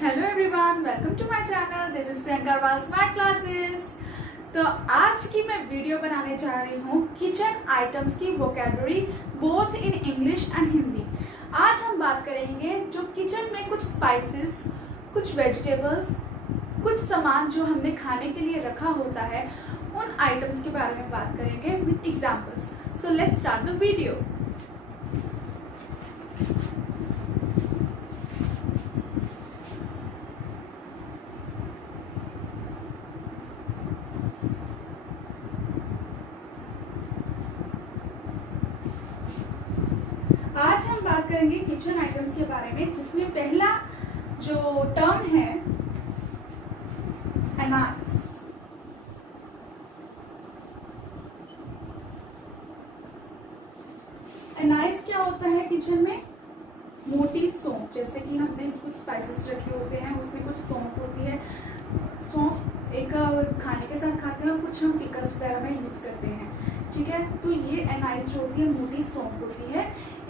Hello everyone, welcome to my channel. This is Priyanka Agarwal smart classes. तो आज की मैं वीडियो बनाने जा रही हूँ किचन आइटम्स की vocabulary both in English and Hindi. आज हम बात करेंगे जो किचन में कुछ स्पाइसेस, कुछ वेजिटेबल्स, कुछ सामान जो हमने खाने के लिए रखा होता है, उन आइटम्स के बारे में बात करेंगे with examples. So let's start the video. आज हम बात करेंगे किचन आइटम्स के बारे में, जिसमें पहला जो टर्म है एनाइस। एनाइस क्या होता है किचन में? मोटी सौंफ। जैसे कि हमने कुछ स्पाइसेस रखे होते हैं, उसमें कुछ सौंफ होती है। सौंफ एक खाने के साथ खाते हैं और कुछ हम पिकल्स वगैरह में यूज करते हैं। ठीक है, तो ये एनाइस जो होती है मोटी सौंफ होती है।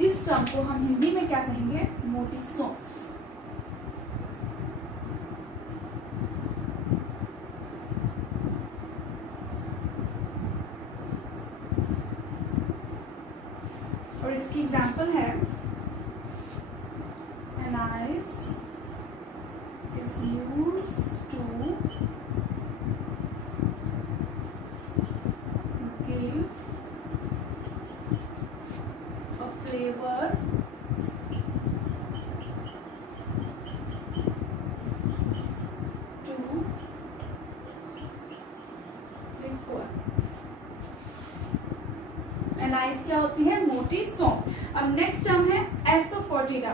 इस टर्म को हम हिंदी में क्या कहेंगे? मोटी सौंफ। और इसकी एग्जांपल है anise is used to give a flavor to liquor। Anise क्या होती है? मोटी सौंफ। अब नेक्स्ट टर्म है एसोफोटिडा।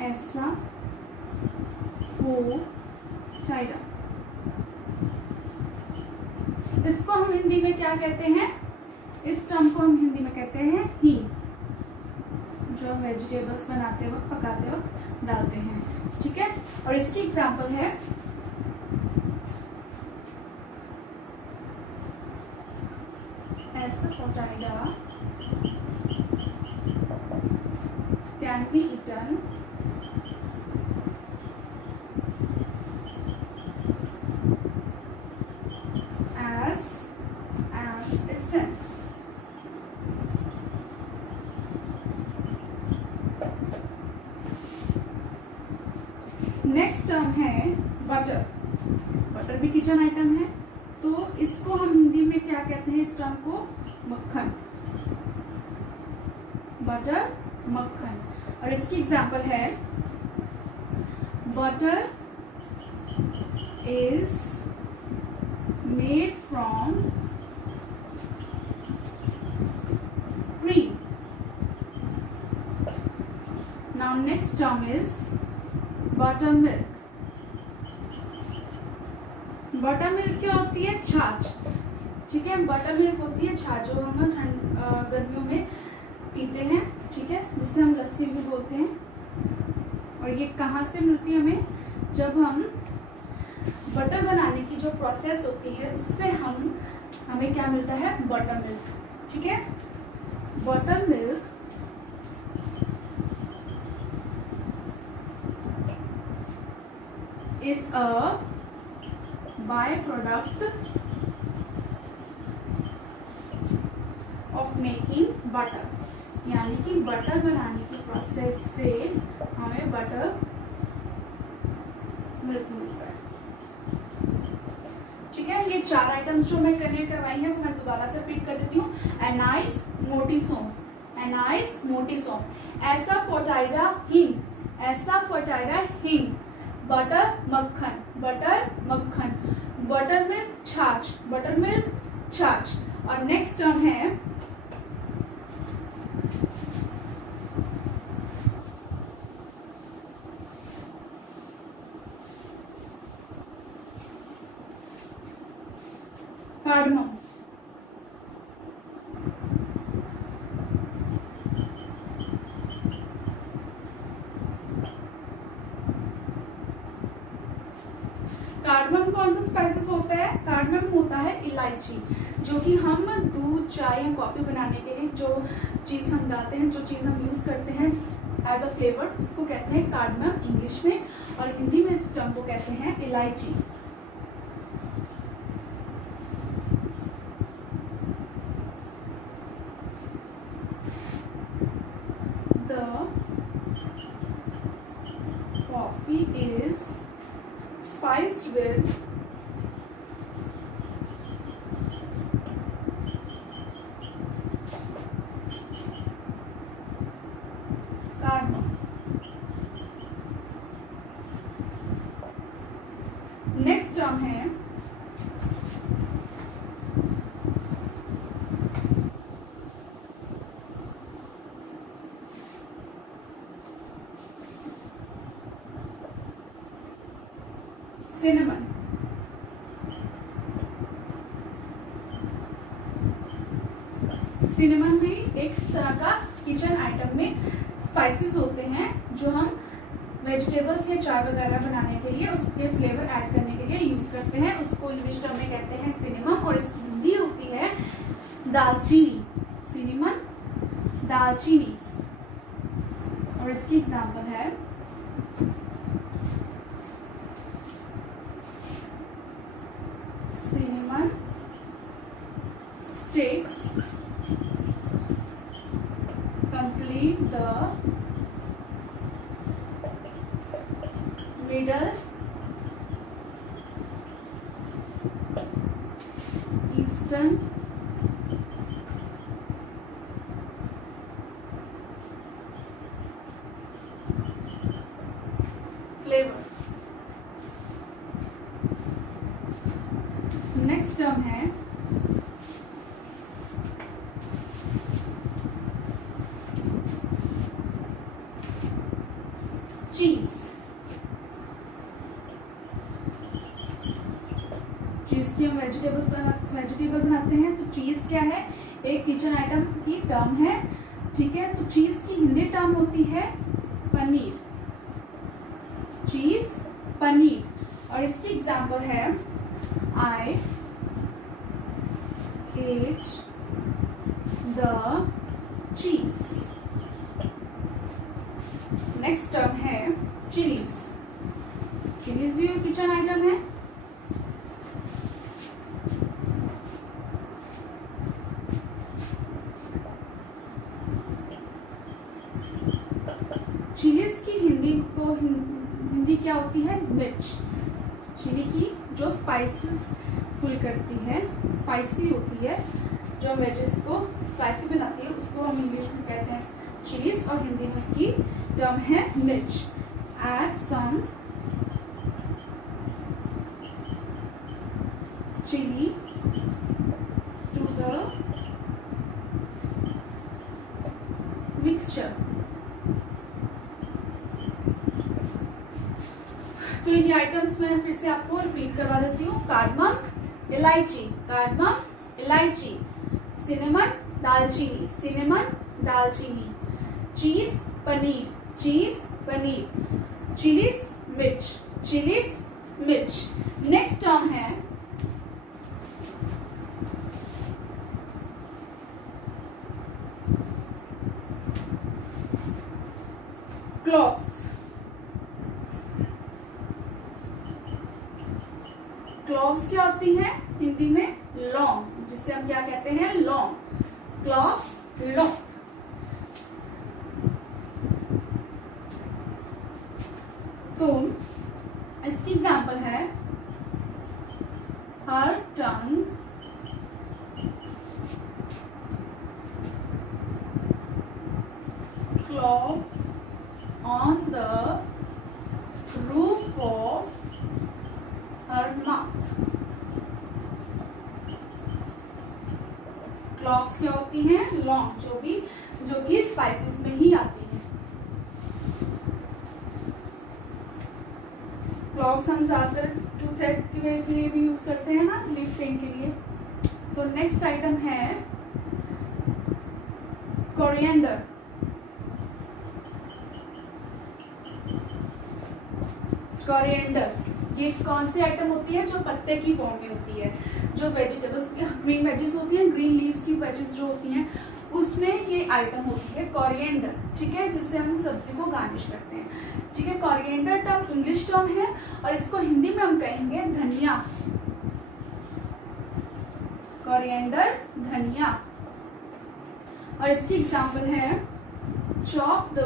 एसोफोटिडा, इसको हम हिंदी में क्या कहते हैं? इस टर्म को हम हिंदी में कहते हैं हींग, जो वेजिटेबल्स बनाते वक्त, पकाते वक्त डालते हैं। ठीक है, और इसकी एग्जांपल है asafoetida can be eaten as an essence। Next term है बटर। बटर भी किचन आइटम है, तो इसको हम हिंदी में क्या कहते हैं? इस टर्म को मक्खन। बटर, मक्खन। और इसकी एग्जांपल है butter is made from cream। Now next term is buttermilk। Buttermilk क्या होती है? छाछ। ठीक है, बटरमिल्क होती है छाछ, जो हम गर्मियों में पीते हैं। ठीक है, जिसे हम लस्सी भी बोलते हैं। और ये कहाँ से मिलती है हमें? जब हम बटर बनाने की जो प्रोसेस होती है, उससे हमें क्या मिलता है? Butter milk. ठीक है, butter milk is a by product of making butter. यानी कि बटर बनाने की प्रोसेस से हमें बटर मिल्क मिलता है। ठीक है, ये चार आइटम्स जो मैं करवाई है वो मैं दोबारा से रिपीट कर देती हूँ। एनाइस, मोटी सौंफ। एनाइस, मोटी सौंफ। एसोफोटिडा, हींग। एसोफोटिडा, हींग। बटर, मक्खन। बटर, मक्खन। बटर मिल्क, छाछ। बटर मिल्क, छाछ। और नेक्स्ट टर्म है कार्डमम। कार्डमम कौन सा स्पाइसेस होता है? कार्डमम होता है इलायची, जो कि हम दूध, चाय या कॉफी बनाने के लिए जो चीज़ हम डालते हैं, जो चीज़ हम यूज़ करते हैं, एज अ फ्लेवर, उसको कहते हैं कार्डमम इंग्लिश में, और हिंदी में इस टर्म को कहते हैं इलायची। The coffee is spiced with cardamom. Next term है सिनेमन। सिनेमन भी एक तरह का किचन आइटम में स्पाइसेस होते हैं जो हम वेजिटेबल्स या चाय वगैरह बनाने के लिए उसके फ्लेवर ऐड करने के लिए यूज करते हैं। उसको इंग्लिश टर्म में कहते हैं सिनेमन, और इसकी हिंदी होती है दालचीनी। सिनेमन, दालचीनी। और इसकी एग्जांपल है cinnamon sticks complete the Middle Eastern flavor। Next term है चीज। चीज की हम वेजिटेबल बनाते हैं, तो चीज क्या है? एक किचन आइटम की टर्म है, ठीक है। तो चीज की हिंदी टर्म होती है पनीर। चीज, पनीर। और इसकी एग्जांपल है I ate the cheese। Next term है चिलीज। चिलीज भी किचन आइटम है। चिलीज की हिंदी क्या होती है? मिर्च। चिली की जो स्पाइसेस फुल करती है, स्पाइसी होती है, जो वेजेस को स्पाइसी बनाती है, उसको हम इंग्लिश में कहते हैं चिलीज, और हिंदी में उसकी टर्म है मिर्च। Add some chilli to the mixture. तो इन आइटम्स में फिर से आपको रिपीट करवा देती हूँ। कार्डमम, इलायची। कार्डमम, इलायची। सिनेमन, दालचीनी। सिनेमन, दालचीनी। चीज, पनीर। चीज, पनीर। चिलीज, मिर्च। चिलीज, मिर्च। नेक्स्ट टर्म है क्लोव्स। क्लोव्स क्या होती है? हिंदी में लौंग, जिसे हम क्या कहते हैं? लौंग। क्लोव्स, लौंग। तो इसकी एग्जांपल है her tongue clove on the roof of her mouth। Cloves क्या होती हैं? लौंग, जो कि स्पाइसेस में ही आती है। क्लॉव्स हम ज्यादातर टूथपेस्ट के लिए भी यूज करते हैं ना, लिप पेन के लिए। तो नेक्स्ट आइटम है कोरिएंडर। कोरिएंडर ये कौन सी आइटम होती है? जो पत्ते की फॉर्म में होती है, जो वेजिटेबल्स, ग्रीन वेजेस होती हैं, ग्रीन लीव्स की वेजेस जो होती हैं, उसमें ये आइटम होती है कोरिएंडर, ठीक है, जिससे हम सब्जी को गार्निश करते हैं, ठीक है। कोरिएंडर टर्म इंग्लिश टर्म है और इसको हिंदी में हम कहेंगे धनिया, कोरिएंडर धनिया। और इसकी एग्जाम्पल है chop the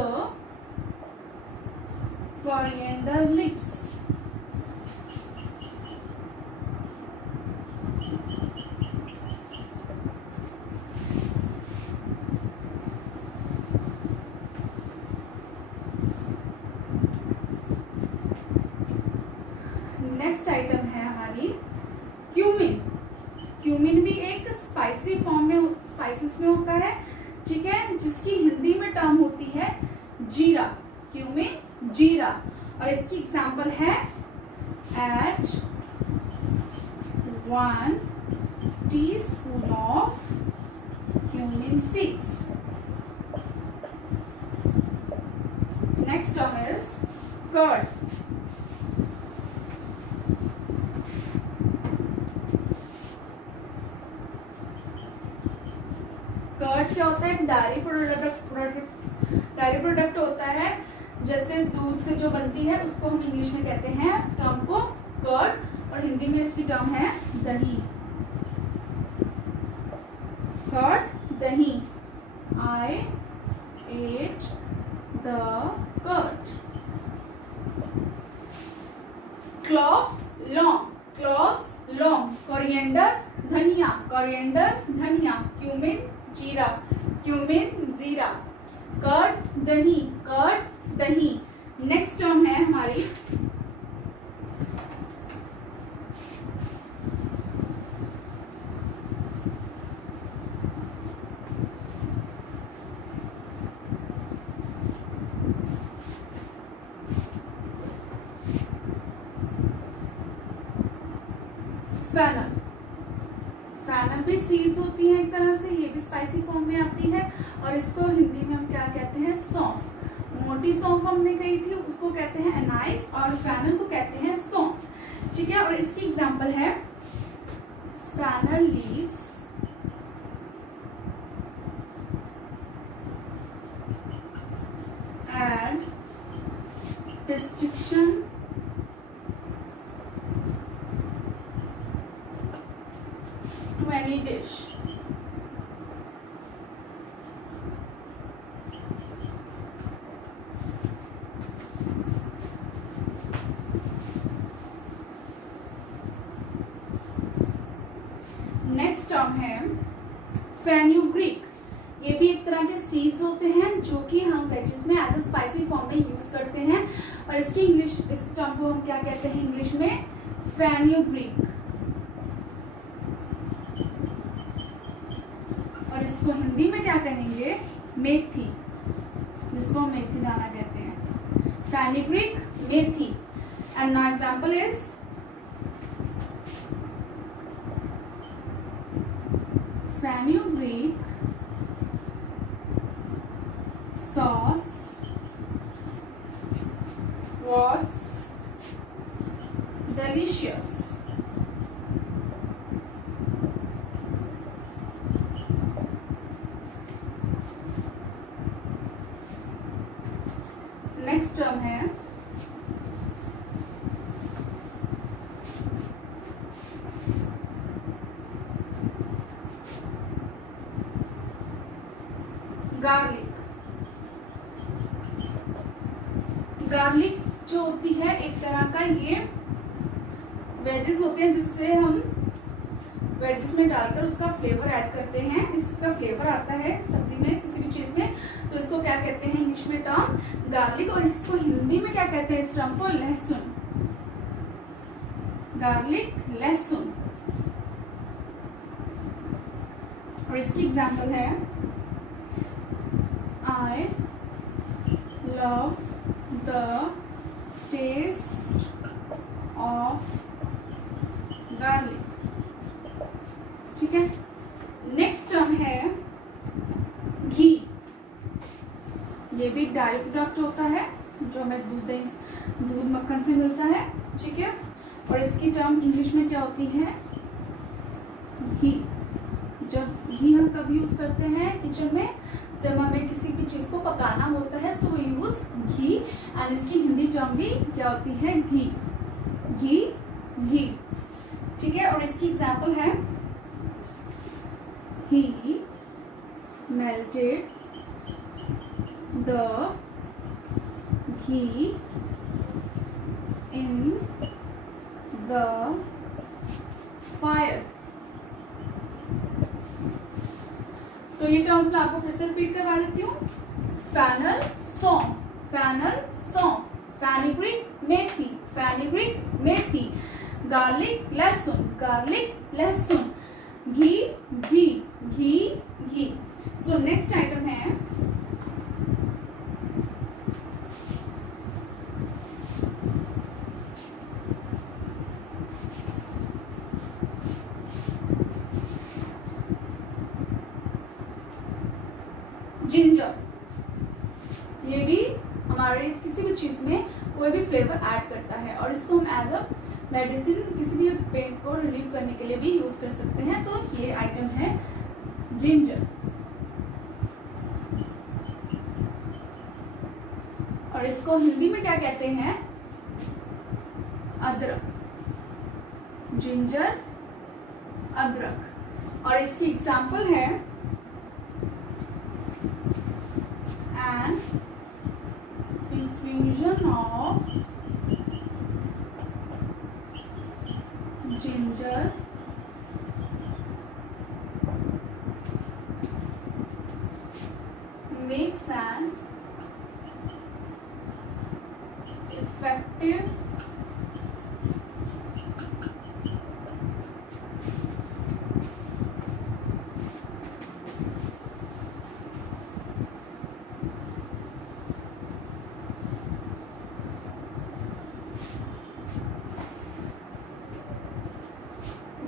coriander leaves. Next item है हमारी क्यूमिन। क्यूमिन भी एक स्पाइसी फॉर्म में, स्पाइसेस में होता है, ठीक है, जिसकी हिंदी में टर्म होती है जीरा, क्यूमिन जीरा। और इसकी एग्जाम्पल है add 1 teaspoon of cumin seeds. Next term is curd. Curd क्या होता है? एक डायरी प्रोडक्ट होता है, जैसे दूध से जो बनती है उसको हम इंग्लिश में कहते हैं टर्म को कर्ड, और हिंदी में इसकी टर्म है दही, कर्ड दही। आई एट द कर्ड। क्लोव्स लौंग, क्लोव्स लौंग। कोरिएंडर धनिया, कोरिएंडर धनिया। क्यूमिन जीरा, क्यूमिन जीरा। कर्ड दही, कर्ड दही। नेक्स्ट टर्म है हमारी फेनल। फेनल भी सीड्स होती हैं एक तरह से, ये भी स्पाइसी फॉर्म में आती है, और इसको हिंदी में हम क्या कहते हैं? सौंफ। मोटी सौंफ हमने कही थी, उसको कहते हैं एनाइस, और फेनल को कहते हैं सौंफ, ठीक है। और इसकी एग्जांपल है fennel leaves add distinction to any dish। Next term है फेन्यूग्रीक। ये भी एक तरह के सीड्स होते हैं जो कि हम वेजिस में एज अ स्पाइसी फॉर्म में यूज करते हैं, और इसकी इंग्लिश, इस टर्म को हम क्या कहते हैं इंग्लिश में? फेन्यूग्रीक। और इसको हिंदी में क्या कहेंगे? मेथी, जिसको हम मेथी दाना कहते हैं, fenugreek methi. And now example is fenugreek sauce was delicious। Next term है गार्लिक। गार्लिक जो होती है एक तरह का, ये वेजेस होते हैं जिससे हम वेजेस में डालकर उसका फ्लेवर ऐड करते हैं, इसका फ्लेवर आता है सब्जी में, किसी भी चीज में, तो इसको क्या कहते हैं इंग्लिश में टर्म? गार्लिक। और इसको हिंदी में क्या कहते हैं इस टर्म को? लहसुन, गार्लिक लहसुन। और इसकी एग्जांपल है I love the taste of garlic, ठीक है। नेक्स्ट टर्म है घी। ये भी एक डायरी प्रोडक्ट होता है जो हमें दूध मक्खन से मिलता है, ठीक है। और इसकी टर्म इंग्लिश में क्या होती है? घी। जब घी हम कब यूज करते हैं किचन में? जब हमें किसी भी चीज को पकाना होता है, so we use ghee. And इसकी हिंदी टर्म भी क्या होती है? घी, घी, घी। ठीक है, और इसकी एग्जाम्पल है he melted the ghee in the fire. तो ये टर्म्स मैं आपको फिर से रिपीट करवा देती हूँ। फेनल सौंफ, फेनल सौंफ, फेनुग्रीक मेथी, फेनुग्रीक मेथी, गार्लिक लहसुन, गार्लिक लहसुन, घी, घी, घी, घी। सो नेक्स्ट आइटम है जिंजर। ये भी हमारे किसी भी चीज में कोई भी फ्लेवर ऐड करता है और इसको हम एज अ मेडिसिन किसी भी पेन को रिलीव करने के लिए भी यूज कर सकते हैं। तो ये आइटम है जिंजर। और इसको हिंदी में क्या कहते हैं? अदरक, जिंजर, अदरक। और इसकी एग्जाम्पल है an infusion of ginger makes an effective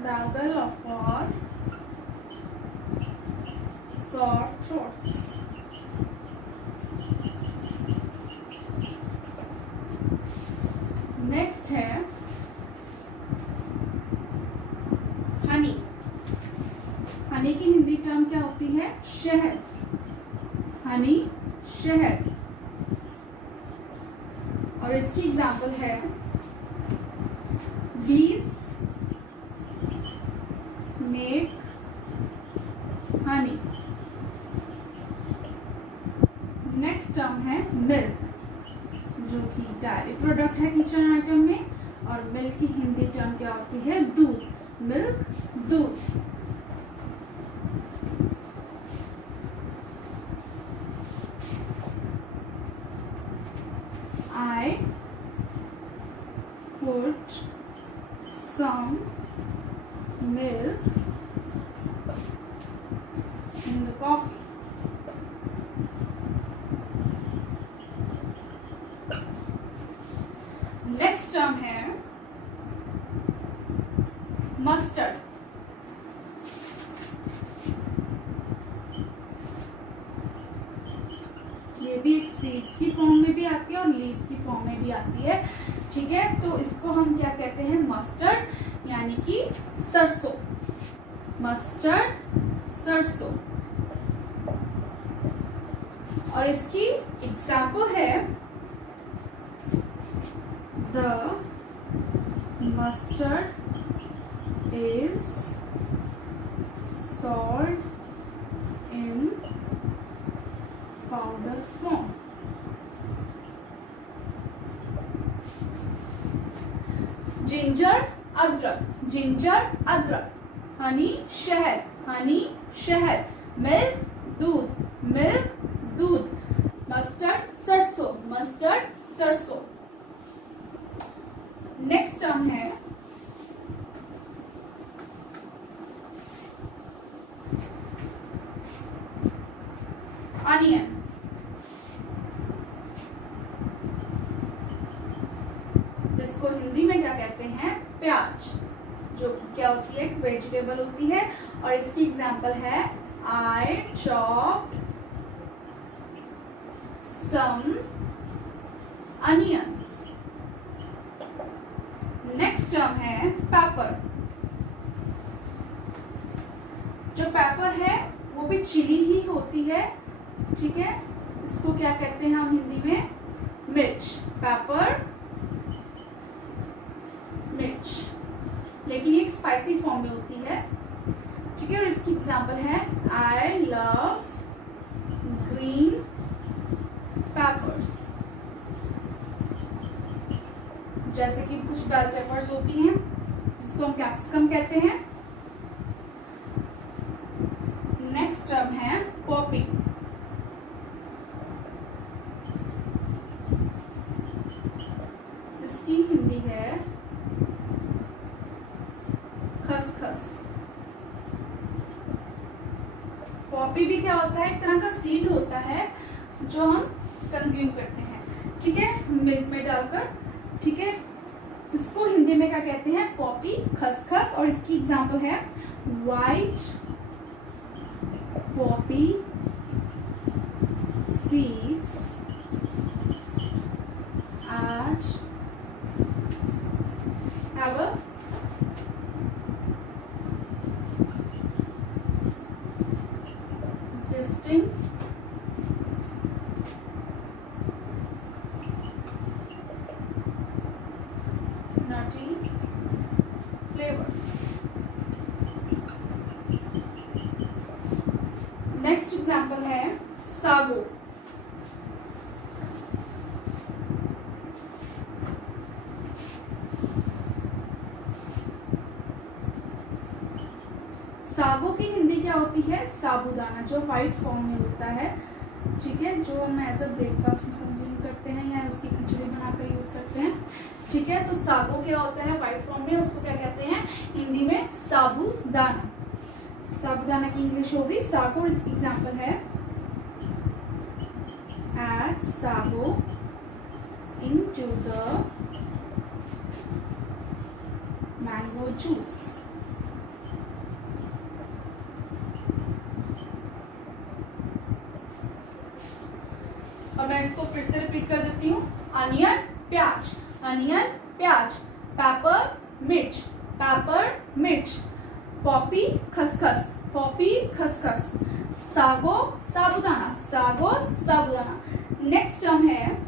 gargle for sore throats। Next है हनी। हनी की हिंदी टर्म क्या होती है? शहद, हनी, शहद। और इसकी एग्जाम्पल है bees make honey। Next term है मिल्क, जो कि डायरी प्रोडक्ट है किचन आइटम में। और मिल्क की हिंदी टर्म क्या होती है? दूध, मिल्क, दूध। I put some milk in the coffee। Next term है मस्टर्ड। ये भी एक सीड्स की फॉर्म में भी आती है और लीव्स की फॉर्म में भी आती है। ठीक है, तो इसको हम क्या कहते हैं? मस्टर्ड, यानी कि सरसों, मस्टर्ड, सरसों। और इसकी एग्जाम्पल है the mustard is sold in powder form। Ginger, अदरक, जिंजर, अदरक। हनी, शहद, हनी, शहद। मिल्क, दूध, मिल्क, दूध। मस्टर्ड, सरसों, मस्टर्ड, सरसों। नेक्स्ट टर्म है अनियन। जिसको हिंदी में क्या कहते हैं? प्याज, जो क्या होती है? एक वेजिटेबल होती है। और इसकी एग्जाम्पल है आई चॉप्ड सम अनियंस। नेक्स्ट टर्म है पेपर। जो पेपर है वो भी चिली ही होती है, ठीक है। इसको क्या कहते हैं हम हिंदी में? मिर्च। पेपर, मिर्च, लेकिन ये एक स्पाइसी फॉर्म में होती है, ठीक है। और इसकी एग्जांपल है आई लव ग्रीन पेपर्स। जैसे कि कुछ बेल पेपर्स होती हैं जिसको हम कैप्सिकम कहते हैं। नेक्स्ट टर्म है पॉपी। इसकी हिंदी है खसखस। पॉपी भी क्या होता है? एक तरह का सीड होता है जो हम कंज्यूम करते हैं, ठीक है, मिल्क में डालकर, ठीक है। इसको हिंदी में क्या कहते हैं? पॉपी, खसखस। और इसकी एग्जांपल है white poppy seeds and have a distinct nutty flavor. Next example है सागो। सागो की हिंदी क्या होती है? साबूदाना, जो व्हाइट फॉर्म में होता है, ठीक है, जो हम एज अ ब्रेकफास्ट में कंज्यूम करते हैं या उसकी खिचड़ी बनाकर यूज करते हैं, ठीक है। तो सागो क्या होता है व्हाइट फॉर्म में? उसको क्या कहते हैं हिंदी में? साबूदाना। साबूदाना की इंग्लिश होगी सागो। और इसकी एग्जांपल है add sago into the mango juice. और मैं इसको फिर से रिपीट कर देती हूँ। अनियन, प्याज, अनियन, प्याज, पेपर, मिर्च, पेपर, मिर्च, पॉपी, खसखस, पॉपी, खसखस, सागो, साबूदाना, सागो, साबूदाना। नेक्स्ट टर्म है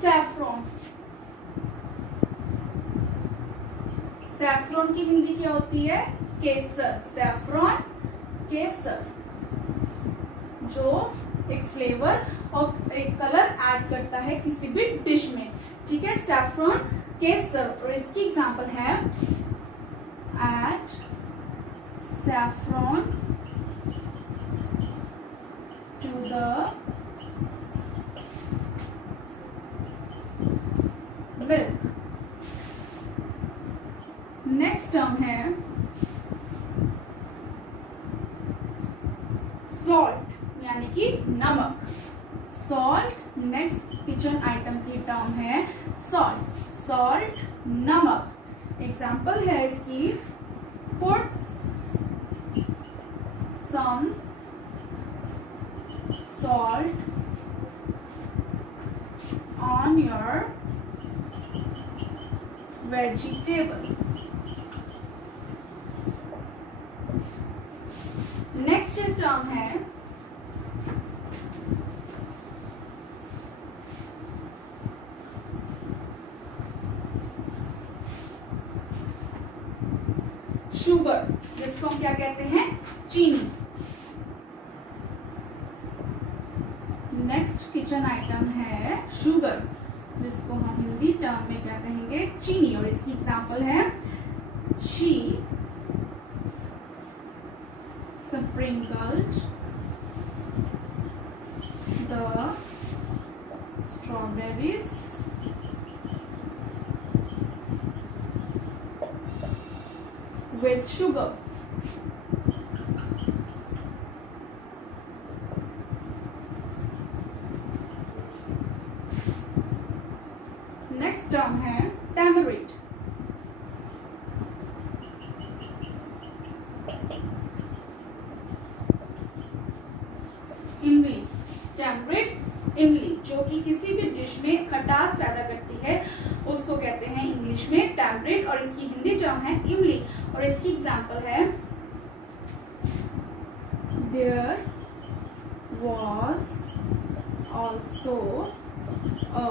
सैफ्रॉन। सैफ्रॉन की हिंदी क्या होती है? केसर। सैफ्रॉन, केसर, जो एक फ्लेवर और एक कलर ऐड करता है किसी भी डिश में, ठीक है। सैफ्रॉन, केसर। और इसकी एग्जांपल है add saffron to the milk. Next term है सॉल्ट, यानी कि नमक। सॉल्ट नेक्स्ट किचन आइटम की टर्म है सॉल्ट। सॉल्ट, नमक। एग्जांपल है इसकी put some salt on your vegetable. Next term है शुगर, जिसको हम क्या कहते हैं? चीनी। नेक्स्ट किचन आइटम है शुगर, जिसको हम हिंदी टर्म में क्या कहेंगे? चीनी। और इसकी एग्जांपल है she sprinkled the strawberries with sugar. Next term है tamarind। टैमरिड और इसकी हिंदी टर्म है इमली। और इसकी एग्जाम्पल है there was also a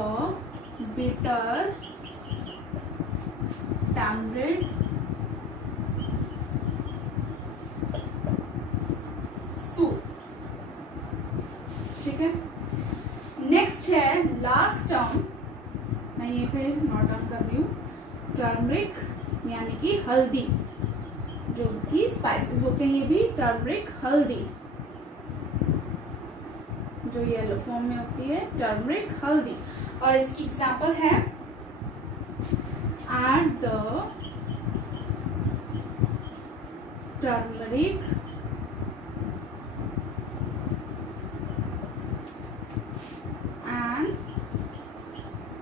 bitter tamarind soup। ठीक है, नेक्स्ट है लास्ट टर्म, मैं ये पे नोट डाउन कर रही हूँ, टर्मरिक यानी कि हल्दी, जो कि स्पाइसेस होते हैं, ये भी टर्मरिक हल्दी जो येलो फॉर्म में होती है, टर्मरिक हल्दी। और इसकी एग्जांपल है add the turmeric and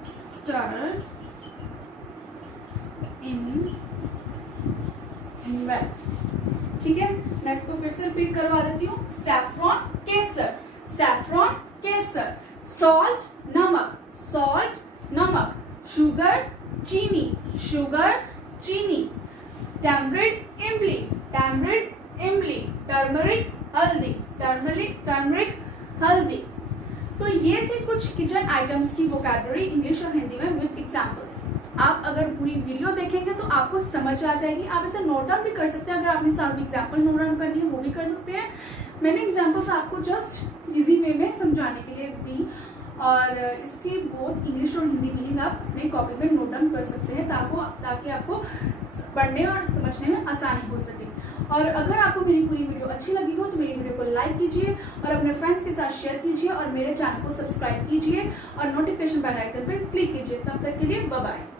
stir in well. ठीक है, मैं इसको फिर से रिपीट करवा देती हूँ। सैफरॉन केसर, सैफरॉन केसर, सॉल्ट नमक, सॉल्ट नमक, शुगर चीनी, शुगर चीनी, टैमरिड इमली, टैमरिड इमली, टर्मरिक हल्दी, टर्मरिक हल्दी। तो ये थे कुछ किचन आइटम्स की वोकैबुलरी इंग्लिश और हिंदी में विद एग्जांपल्स। आप अगर पूरी वीडियो देखेंगे तो आपको समझ आ जाएगी। आप इसे नोट डाउन भी कर सकते हैं, अगर आपने साथ में एग्जांपल नोट डाउन करनी है वो भी कर सकते हैं। मैंने एग्जांपल्स आपको जस्ट इजी वे में समझाने के लिए दी, और इसकी बहुत इंग्लिश और हिंदी मीनिंग आप अपने कॉपी में नोट डाउन कर सकते हैं ताकि आपको पढ़ने और समझने में आसानी हो सके। और अगर आपको मेरी पूरी वीडियो अच्छी लगी हो तो मेरी वीडियो को लाइक कीजिए और अपने फ्रेंड्स के साथ शेयर कीजिए और मेरे चैनल को सब्सक्राइब कीजिए और नोटिफिकेशन बेल आइकन पर क्लिक कीजिए। तब तक के लिए बाय बाय।